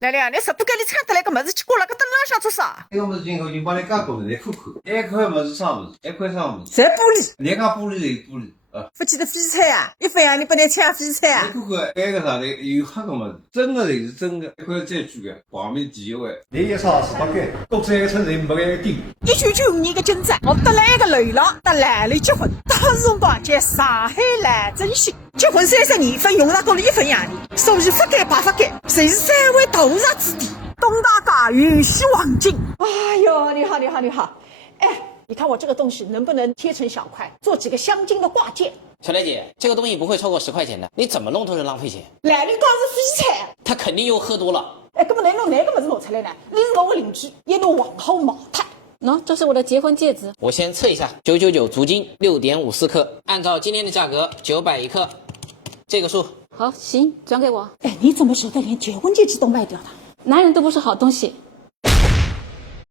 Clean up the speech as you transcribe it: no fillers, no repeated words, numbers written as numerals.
来来，你是不给你铲得来个么子去过那个灯朗向做啥？这个么子今后就把你讲过来口口，一块么子啥么子，一块啥么子，这玻璃，人家玻璃就玻璃啊。不记得废柴啊！一分呀，你不能抢废柴啊！一口口改个啥的，有黑个么子，真的就是真的，一块再举个，画面第一位。你有啥事不改？独裁承认没改定。 1995年的今朝，我得来一个流浪到兰里结婚，当时辰光叫上海兰真兴。结婚30年，分用上过了1分洋钿，所以法改罢法改，谁是3位头上之地？东大嘎允许黄金。哎呦，你好，你好，你好！哎，你看我这个东西能不能贴成小块，做几个镶金的挂件？小雷姐，这个东西不会超过10块钱的，你怎么弄都是浪费钱。兰里讲是废柴。他肯定又喝多了。哎，根本来弄哪个么子弄出来呢？你是我的邻居，也弄皇后茅台。喏，这是我的结婚戒指。我先测一下，999足金6.54克，按照今天的价格900一克，这个数。好，行，转给我。哎，你怎么舍得连结婚戒指都卖掉的？男人都不是好东西，